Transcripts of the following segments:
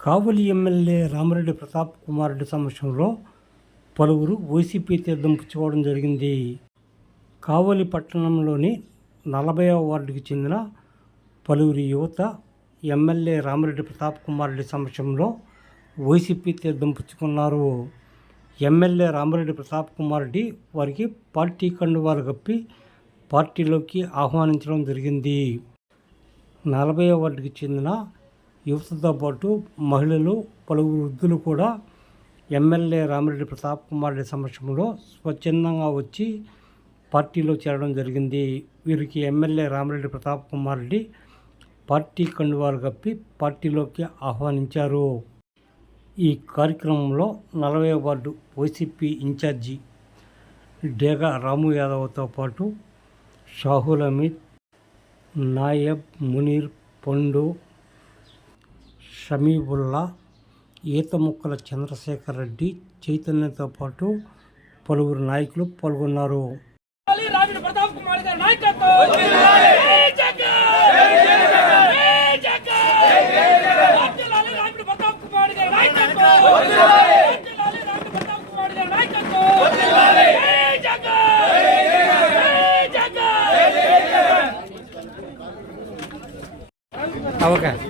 కావలి MLA Ramareddy Pratap Kumar Reddy సమక్షంలో పలువురు YCP తీర్థం పుచ్చుకోవడం జరిగింది. కావలి పట్టణంలోని నలభైవ వార్డుకి చెందిన పలువురు యువత ఎమ్మెల్యే రామరెడ్డి ప్రతాప్ కుమార్ రెడ్డి సమక్షంలో వైసీపీ తీర్థం పుచ్చుకున్నారు. ఎమ్మెల్యే రామరెడ్డి ప్రతాప్ కుమార్ రెడ్డి వారికి పార్టీ కండువాలు కప్పి పార్టీలోకి ఆహ్వానించడం జరిగింది. నలభై వార్డుకి చెందిన యువతతో పాటు మహిళలు పలువురు వృద్ధులు కూడా ఎమ్మెల్యే రామిరెడ్డి ప్రతాప్ కుమార్ రెడ్డి సమక్షంలో స్వచ్ఛందంగా వచ్చి పార్టీలో చేరడం జరిగింది. వీరికి ఎమ్మెల్యే రామిరెడ్డి ప్రతాప్ కుమార్ రెడ్డి పార్టీ కండువాలు కప్పి పార్టీలోకి ఆహ్వానించారు. ఈ కార్యక్రమంలో నలభై వార్డు వైసీపీ ఇన్ఛార్జి డేగా రాము యాదవ్తో పాటు షాహుల్ అమీద్ నాయబ్ మునీర్ పండు షమీబుల్లా ఈత ముక్కల చంద్రశేఖర్ రెడ్డి చైతన్యతో పాటు పలువురు నాయకులు పాల్గొన్నారు. వర్ధిల్లాలి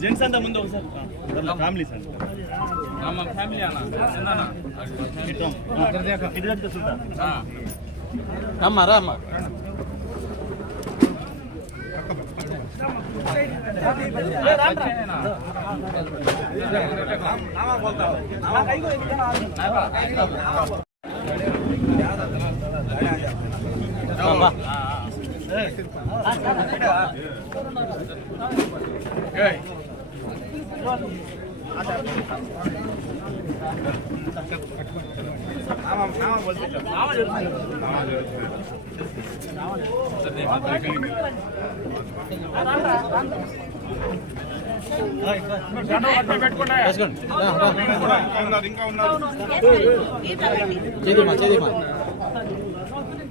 గారి నాయకత్వం జై జగన్ జై జగన్ వర్ధిల్లాలి రాజుడు ప్రతాప్ కుమార్ గారి నాయకత్వం వర్ధిల్లాలి రాజుడు ప్రతాప్ కుమార్ గారి నాయకత్వం జై జగన్ జై జగన్ ఓకే జెంట్స్ అంతా ముందు ఒకసారి ఫ్యామిలీస్ అండి ఫ్యామిలీ అన్న ఇది కట్టు చూద్దాం అమ్మా రా అమ్మా వేసుకోండి చేదిమా చేదిమా